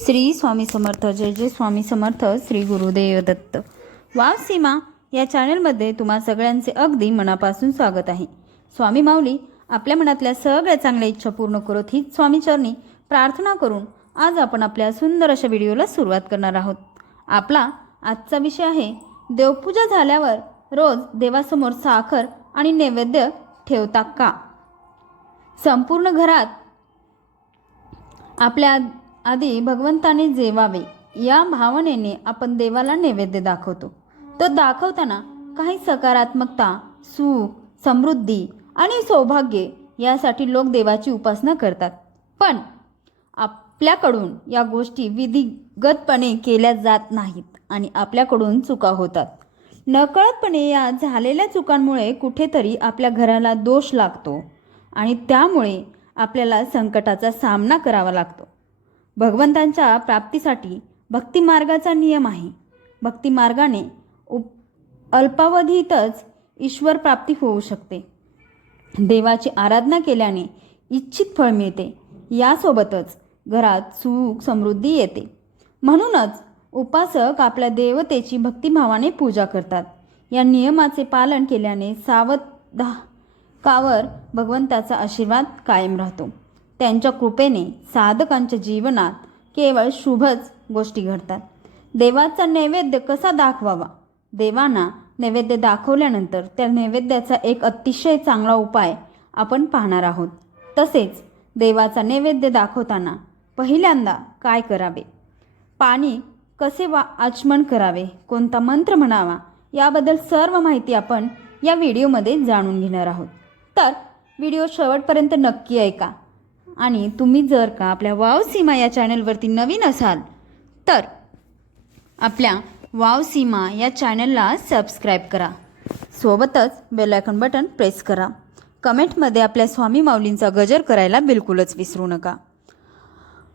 श्री स्वामी समर्थ जय जय स्वामी समर्थ श्री गुरुदेव दत्त. वाव सीमा या चॅनलमध्ये तुम्हा सगळ्यांचे अगदी मनापासून स्वागत आहे. स्वामी माऊली आपल्या मनातल्या सगळ्या चांगल्या इच्छा पूर्ण करत ही स्वामीचरणी प्रार्थना करून आज आपण आपल्या सुंदर अशा व्हिडिओला सुरुवात करणार आहोत. आपला आजचा विषय आहे देवपूजा झाल्यावर रोज देवासमोर साखर आणि नैवेद्य ठेवता का? संपूर्ण घरात आपल्या आधी भगवंताने जेवावे. या भावनेने आपण देवाला नैवेद्य दाखवतो. तो दाखवताना काही सकारात्मकता सुख समृद्धी आणि सौभाग्य यासाठी लोक देवाची उपासना करतात. पण आपल्याकडून या गोष्टी विधिगतपणे केल्या जात नाहीत आणि आपल्याकडून चुका होतात. नकळतपणे या झालेल्या चुकांमुळे कुठेतरी आपल्या घराला दोष लागतो आणि त्यामुळे आपल्याला संकटाचा सामना करावा लागतो. भगवंतांच्या प्राप्तीसाठी भक्तिमार्गाचा नियम आहे. भक्तिमार्गाने उप अल्पावधीतच ईश्वर प्राप्ती होऊ शकते. देवाची आराधना केल्याने इच्छित फळ मिळते. यासोबतच घरात सुख समृद्धी येते. म्हणूनच उपासक आपल्या देवतेची भक्तिभावाने पूजा करतात. या नियमाचे पालन केल्याने सावधाकावर भगवंताचा आशीर्वाद कायम राहतो. त्यांच्या कृपेने साधकांच्या जीवनात केवळ शुभच गोष्टी घडतात. देवाचा नैवेद्य कसा दाखवावा? देवांना नैवेद्य दाखवल्यानंतर त्या नैवेद्याचा एक अतिशय चांगला उपाय आपण पाहणार आहोत. तसेच देवाचा नैवेद्य दाखवताना पहिल्यांदा काय करावे? पाणी कसे वा आचमन करावे? कोणता मंत्र म्हणावा? याबद्दल सर्व माहिती आपण या व्हिडिओमध्ये जाणून घेणार आहोत. तर व्हिडिओ शेवटपर्यंत नक्की ऐका. आणि तुम्ही जर का आपल्या वाव सीमा या चॅनलवरती नवीन असाल तर आपल्या वाव सीमा या चॅनलला सबस्क्राईब करा. सोबतच बेलायकन बटन प्रेस करा. कमेंटमध्ये आपल्या स्वामी माऊलींचा गजर करायला बिलकुलच विसरू नका.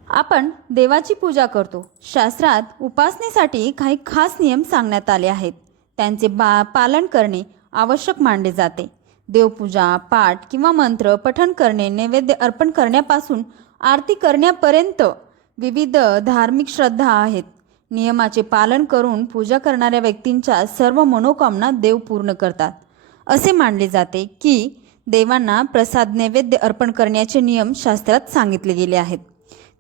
आपण देवाची पूजा करतो. शास्त्रात उपासनेसाठी काही खास नियम सांगण्यात आले आहेत. त्यांचे बा पालन करणे आवश्यक मानले जाते. देवपूजा पाठ किंवा मंत्र पठण करणे नैवेद्य अर्पण करण्यापासून आरती करण्यापर्यंत विविध धार्मिक श्रद्धा आहेत. नियमाचे पालन करून पूजा करणाऱ्या व्यक्तींच्या सर्व मनोकामना देव पूर्ण करतात. असे मानले जाते की देवांना प्रसाद नैवेद्य अर्पण करण्याचे नियम शास्त्रात सांगितले गेले आहेत.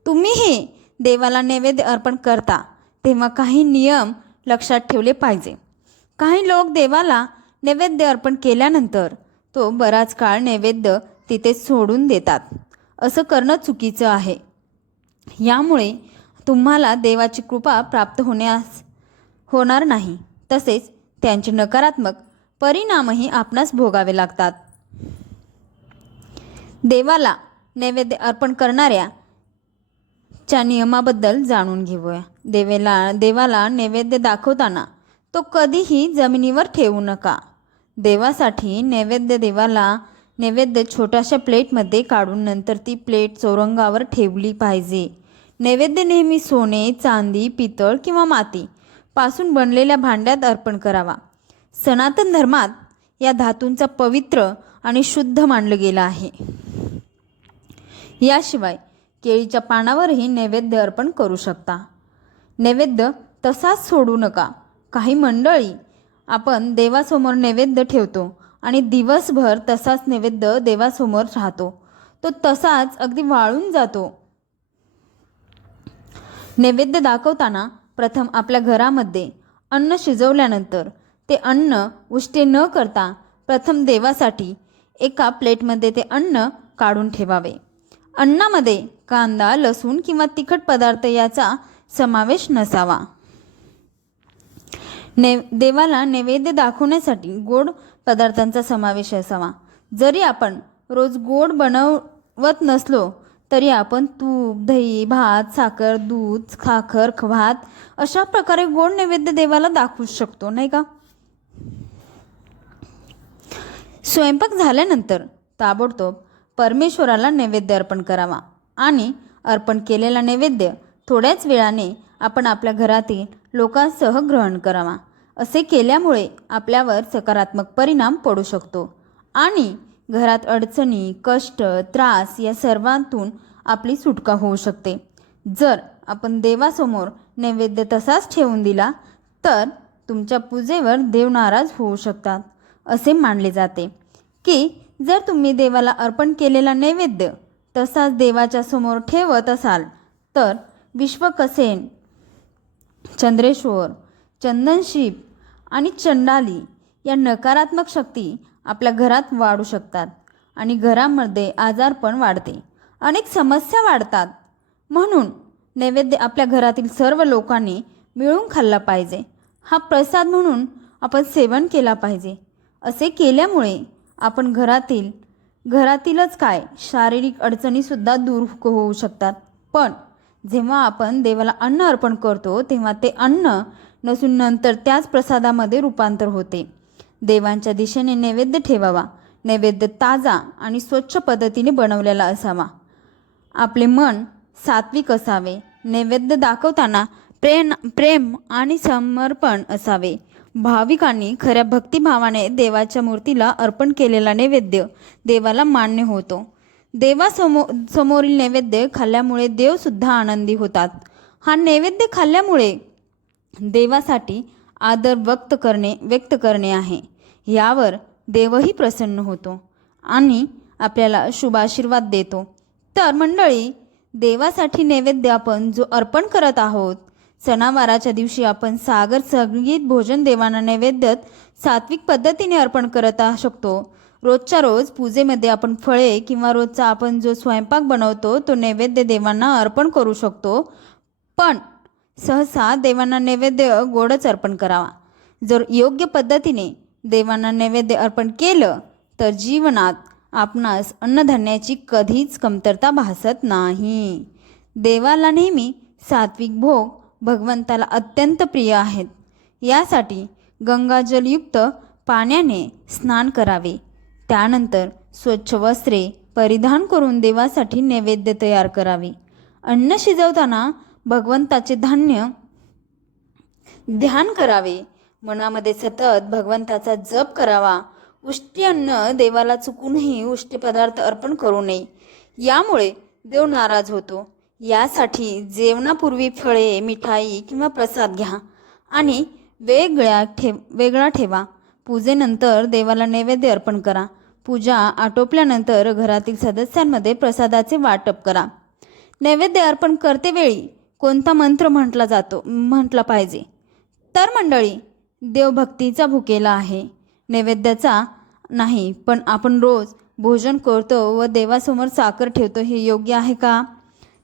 तुम्हीही देवाला नैवेद्य अर्पण करता तेव्हा काही नियम लक्षात ठेवले पाहिजे. काही लोक देवाला नैवेद्य अर्पण केल्यानंतर तो बराच काळ नैवेद्य तिथे सोडून देतात. असं करणं चुकीचं आहे. यामुळे तुम्हाला देवाची कृपा प्राप्त होण्यास होणार नाही. तसेच त्यांचे नकारात्मक परिणामही आपणास भोगावे लागतात. देवाला नैवेद्य अर्पण करणाऱ्या च्या नियमाबद्दल जाणून घेऊया. देवेला देवाला नैवेद्य दाखवताना तो कधीही जमिनीवर ठेवू नका. देवासाठी नैवेद्य देवाला नैवेद्य छोट्याशा प्लेटमध्ये काढून नंतर ती प्लेट चौरंगावर ठेवली पाहिजे. नैवेद्य नेहमी सोने चांदी पितळ किंवा माती पासून बनलेल्या भांड्यात अर्पण करावा. सनातन धर्मात या धातूंचा पवित्र आणि शुद्ध मानलं गेलं आहे. याशिवाय केळीच्या पानावरही नैवेद्य अर्पण करू शकता. नैवेद्य तसाच सोडू नका. काही मंडळी आपण देवासमोर नैवेद्य ठेवतो आणि दिवसभर तसाच नैवेद्य देवासमोर राहतो. तो तसाच अगदी वाळून जातो. नैवेद्य दाखवताना प्रथम आपल्या घरामध्ये अन्न शिजवल्यानंतर ते अन्न उष्टे न करता प्रथम देवासाठी एका प्लेटमध्ये ते अन्न काढून ठेवावे. अन्नामध्ये कांदा लसूण किंवा तिखट पदार्थ याचा समावेश नसावा. ने देवाला नैवेद्य दाखवण्यासाठी गोड पदार्थांचा समावेश असावा. जरी आपण रोज गोड बनवत नसलो तरी आपण तूप दही भात साखर दूध साखर भात अशा प्रकारे गोड नैवेद्य देवाला दाखवू शकतो नाही का? स्वयंपाक झाल्यानंतर ताबडतोब परमेश्वराला नैवेद्य अर्पण करावा आणि अर्पण केलेला नैवेद्य थोड्याच वेळाने आपण आपल्या घरातील लोकांसह ग्रहण करावा. असे केल्यामुळे आपल्यावर सकारात्मक परिणाम पडू शकतो. आणि घरात अडचणी कष्ट त्रास या सर्वांतून आपली सुटका होऊ शकते. जर आपण देवासमोर नैवेद्य तसाच ठेवून दिला तर तुमच्या पूजेवर देव नाराज होऊ शकतात असे मानले जाते. की जर तुम्ही देवाला अर्पण केलेला नैवेद्य तसाच देवाच्या समोर ठेवत असाल तर विश्वकसेन चंद्रेश्वर चंदनशिप आणि चंडाली या नकारात्मक शक्ती आपल्या घरात वाढू शकतात आणि घरामध्ये आजारपण वाढते. अनेक समस्या वाढतात. म्हणून नैवेद्य आपल्या घरातील सर्व लोकांनी मिळून खाल्ला पाहिजे. हा प्रसाद म्हणून आपण सेवन केला पाहिजे. असे केल्यामुळे आपण घरातील घरातीलच काय शारीरिक अडचणीसुद्धा दूर होऊ शकतात. पण जेव्हा आपण देवाला अन्न अर्पण करतो तेव्हा ते अन्न नसून नंतर त्याच प्रसादामध्ये रूपांतर होते. देवांच्या दिशेने नैवेद्य ठेवावा नैवेद्य ताजा आणि स्वच्छ पद्धतीने बनवलेला असावा. आपले मन सात्विक असावे नैवेद्य दाखवताना प्रेम प्रेम आणि समर्पण असावे. भाविकांनी खऱ्या भक्तिभावाने देवाच्या मूर्तीला अर्पण केलेला नैवेद्य देवाला मान्य होतो. देवासमो समोरील नैवेद्य खाल्ल्यामुळे देवसुद्धा आनंदी होतात. हा नैवेद्य खाल्ल्यामुळे देवासाठी आदर व्यक्त करणे व्यक्त करणे आहे. यावर देवही प्रसन्न होतो आणि आपल्याला शुभाशीर्वाद देतो. तर मंडळी देवासाठी नैवेद्य आपण जो अर्पण करत आहोत सणावाराच्या दिवशी आपण सागर संगीत भोजन देवांना नैवेद्यात सात्विक पद्धतीने अर्पण करत शकतो. रोजच्या रोज पूजेमध्ये आपण फळे किंवा रोजचा आपण जो स्वयंपाक बनवतो तो नैवेद्य देवांना अर्पण करू शकतो. पण सहसा देवांना नैवेद्य गोडच अर्पण करावा. जर योग्य पद्धतीने देवांना नैवेद्य अर्पण केलं तर जीवनात आपणास अन्नधान्याची कधीच कमतरता भासत नाही. देवाला नेहमी सात्विक भोग भगवंताला अत्यंत प्रिय आहेत. यासाठी गंगाजलयुक्त पाण्याने स्नान करावे. त्यानंतर स्वच्छ वस्त्रे परिधान करून देवासाठी नैवेद्य तयार करावे. अन्न शिजवताना भगवंताचे धान्य ध्यान करावे. मनामध्ये सतत भगवंताचा जप करावा. उष्टी अन्न देवाला चुकूनही उष्टी पदार्थ अर्पण करू नये. यामुळे देव नाराज होतो. यासाठी जेवणापूर्वी फळे मिठाई किंवा प्रसाद घ्या आणि वेगळ्या ठेव वेगळा ठेवा. पूजेनंतर देवाला नैवेद्य अर्पण करा. पूजा आटोपल्यानंतर घरातील सदस्यांमध्ये प्रसादाचे वाटप करा. नैवेद्य अर्पण करतेवेळी कोणता मंत्र म्हटला जातो म्हटला पाहिजे? तर मंडळी देवभक्तीचा भुकेला आहे. नैवेद्याचा नाही पण आपण रोज भोजन करतो व देवासमोर साखर ठेवतो हे योग्य आहे का?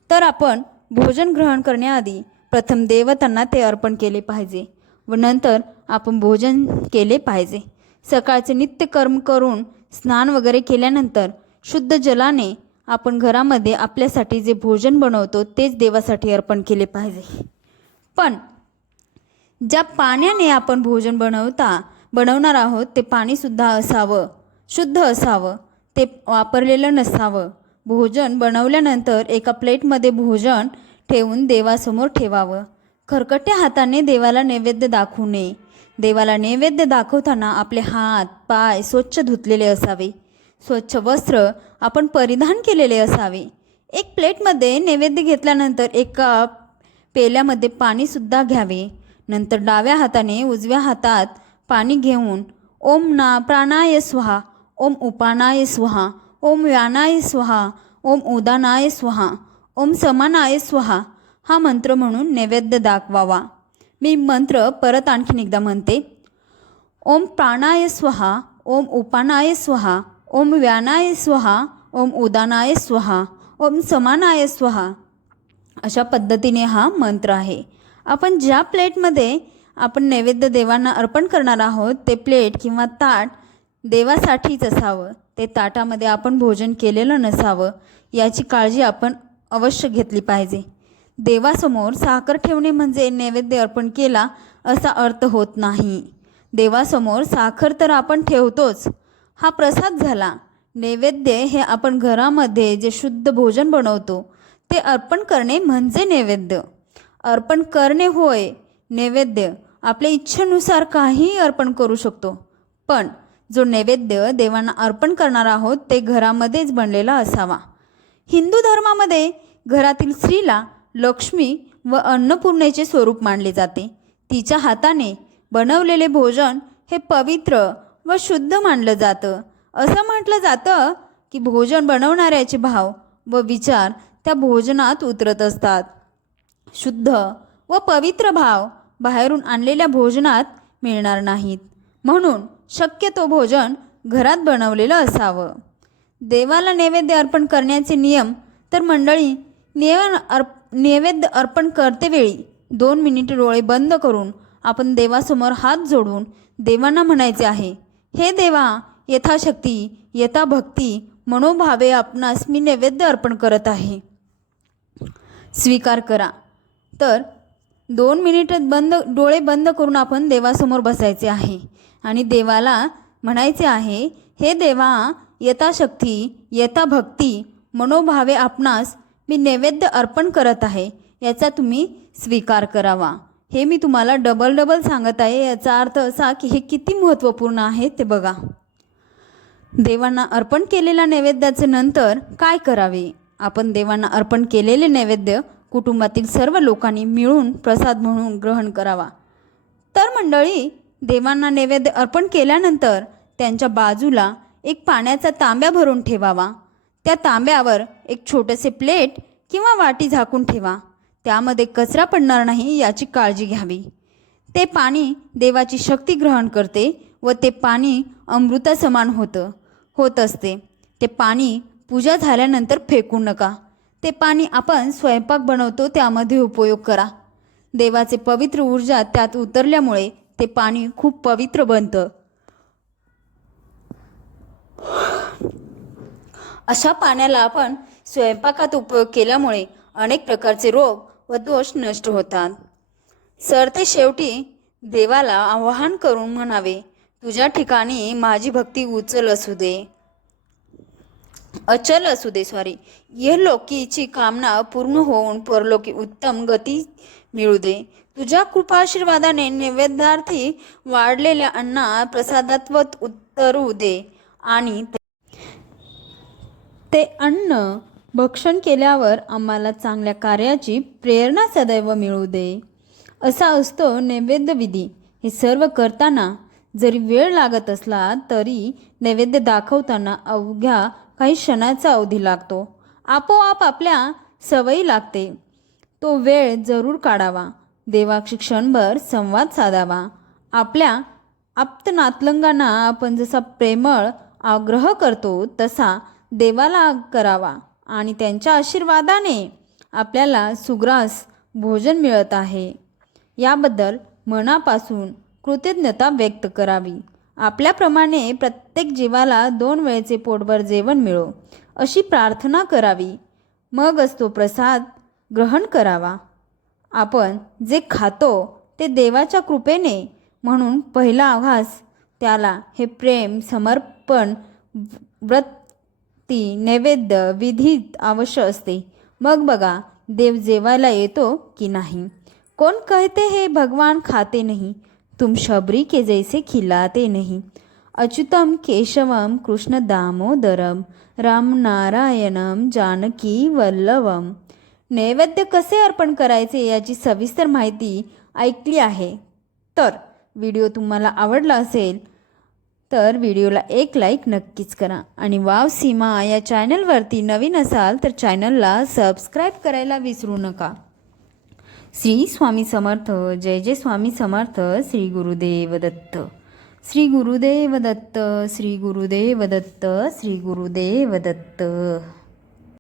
तर आपण भोजन ग्रहण करण्याआधी प्रथम देवतांना ते अर्पण केले पाहिजे व नंतर आपण भोजन केले पाहिजे. सकाळचे नित्यकर्म करून स्नान वगैरे केल्यानंतर शुद्ध जलाने आपण घरामध्ये आपल्यासाठी जे भोजन बनवतो तेच देवासाठी अर्पण केले पाहिजे. पण ज्या पाण्याने आपण भोजन बनवता बनवणार आहोत ते पाणीसुद्धा असावं शुद्ध असावं ते वापरलेलं नसावं. भोजन बनवल्यानंतर एका प्लेटमध्ये भोजन ठेवून देवासमोर ठेवावं. खरकट्या हाताने देवाला नैवेद्य दाखवू नये. देवाला नैवेद्य दाखवताना आपले हात पाय स्वच्छ धुतलेले असावे. स्वच्छ वस्त्र आपण परिधान केलेले असावे. एक प्लेटमध्ये नैवेद्य घेतल्यानंतर एका पेल्यामध्ये पाणीसुद्धा घ्यावे. नंतर डाव्या हाताने उजव्या हातात पाणी घेऊन ओम ना प्राणाय स्वाहा ओम उपानाय स्वाहा ओम व्यानाय स्वाहा ओम उदानाय स्वाहा ओम समानाय स्वाहा हा मंत्र म्हणून नैवेद्य दाखवावा. मी मंत्र परत आणखीन एकदा म्हणते. ओम प्राणाय स्वहा ओम उपानाय स्वहा ओम व्यानाय स्वहा ओम उदानाय स्वहा ओम समानाय स्वहा. अशा पद्धतीने हा मंत्र आहे. आपण ज्या प्लेटमध्ये आपण नैवेद्य देवांना अर्पण करणार आहोत ते प्लेट किंवा ताट देवासाठीच असावं. ते ताटामध्ये आपण भोजन केलेलं नसावं याची काळजी आपण अवश्य घेतली पाहिजे. देवासमोर साखर ठेवणे म्हणजे नैवेद्य अर्पण केला असा अर्थ होत नाही. देवासमोर साखर तर आपण ठेवतोच. हा प्रसाद झाला. नैवेद्य हे आपण घरामध्ये जे शुद्ध भोजन बनवतो ते अर्पण करणे म्हणजे नैवेद्य. अर्पण करणे होय नैवेद्य आपल्या इच्छेनुसार काहीही अर्पण करू शकतो. पण जो नैवेद्य देवांना अर्पण करणार आहोत ते घरामध्येच बनलेला असावा. हिंदू धर्मामध्ये घरातील स्त्रीला लक्ष्मी व अन्नपूर्णेचे स्वरूप मानले जाते. तिच्या हाताने बनवलेले भोजन हे पवित्र व शुद्ध मानलं जातं. असं म्हटलं जातं की भोजन बनवणाऱ्याचे भाव व विचार त्या भोजनात उतरत असतात. शुद्ध व पवित्र भाव बाहेरून आणलेल्या भोजनात मिळणार नाहीत. म्हणून शक्यतो भोजन घरात बनवलेलं असावं. देवाला नैवेद्य अर्पण करण्याचे नियम तर मंडळी नेवन अर्प नैवेद्य अर्पण करतेवेळी दोन मिनिट डोळे बंद करून आपण देवासमोर हात जोडून देवांना म्हणायचे आहे हे देवा यथाशक्ती यथाभक्ती मनोभावे आपणास मी नैवेद्य अर्पण करत आहे. स्वीकार करा. तर दोन मिनिट बंद डोळे बंद करून आपण देवासमोर बसायचे आहे आणि देवाला म्हणायचे आहे हे देवा यथाशक्ती यथाभक्ती मनोभावे आपणास मी नैवेद्य अर्पण करत आहे याचा तुम्ही स्वीकार करावा. हे मी तुम्हाला डबल डबल सांगत आहे याचा अर्थ असा की हे किती महत्त्वपूर्ण आहे ते बघा. देवांना अर्पण केलेल्या नैवेद्याचे नंतर काय करावे? आपण देवांना अर्पण केलेले नैवेद्य कुटुंबातील सर्व लोकांनी मिळून प्रसाद म्हणून ग्रहण करावा. तर मंडळी देवांना नैवेद्य अर्पण केल्यानंतर त्यांच्या बाजूला एक पाण्याचा तांब्या भरून ठेवावा. त्या तांब्यावर एक छोटेसे प्लेट किंवा वाटी झाकून ठेवा. त्यामध्ये कचरा पडणार नाही याची काळजी घ्यावी. ते पाणी देवाची शक्ती ग्रहण करते व ते पाणी अमृतासमान होतं होत असते. ते पाणी पूजा झाल्यानंतर फेकू नका. ते पाणी आपण स्वयंपाक बनवतो त्यामध्ये उपयोग करा. देवाचे पवित्र ऊर्जा त्यात उतरल्यामुळे ते पाणी खूप पवित्र बनतं. अशा पाण्याला आपण स्वयंपाकात उपयोग केल्यामुळे अनेक प्रकारचे रोग व दोष नष्ट होतात. सरते शेवटी देवाला आवाहन करून म्हणावे तुझ्या ठिकाणी माझी भक्ती उचल असू दे. अचल असू दे सॉरी लोकीची कामना पूर्ण होऊन परलोकी उत्तम गती मिळू दे. तुझ्या कृपाशीर्वादाने नैवेद्यार्थी वाढलेल्या अन्ना प्रसादात्वत उतरू दे आणि ते अन्न भक्षण केल्यावर आम्हाला चांगल्या कार्याची प्रेरणा सदैव मिळू दे. असा असतो नैवेद्य विधी. हे सर्व करताना जरी वेळ लागत असला तरी नैवेद्य दाखवताना अवघ्या काही क्षणाचा अवधी लागतो. आपोआप आपल्या सवयी लागते. तो वेळ जरूर काढावा. देवाक्षी क्षणभर संवाद साधावा. आपल्या आप्त नातलंगांना आपण जसा प्रेमळ आग्रह करतो तसा देवाला करावा आणि त्यांच्या आशीर्वादाने आपल्याला सुग्रास भोजन मिळत आहे. याबद्दल मनापासून कृतज्ञता व्यक्त करावी. आपल्याप्रमाणे प्रत्येक जीवाला दोन वेळेचे पोटभर जेवण मिळो अशी प्रार्थना करावी. मगच तो प्रसाद ग्रहण करावा. आपण जे खातो ते देवाच्या कृपेने म्हणून पहिला आभास त्याला हे प्रेम समर्पण व्रत ती नैवेद्य विधीत आवश्यक असते. मग बघा देव जेवायला येतो की नाही? कोण कहते हे भगवान खाते नहीं? तुम शबरी के जैसे खिलाते नहीं. अच्युतम केशवम कृष्ण दामोदरम राम नारायणम जानकी वल्लवम नैवेद्य कसे अर्पण करायचे याची सविस्तर माहिती ऐकली आहे. तर व्हिडिओ तुम्हाला आवडला असेल तर व्हिडिओला एक लाईक नक्कीच करा. आणि वाव सीमा या चॅनलवरती नवीन असाल तर चॅनलला सबस्क्राईब करायला विसरू नका. श्री स्वामी समर्थ जय जय स्वामी समर्थ श्री गुरुदेव दत्त. श्री गुरुदेव दत्त श्री गुरुदेव दत्त श्री गुरुदेव दत्त.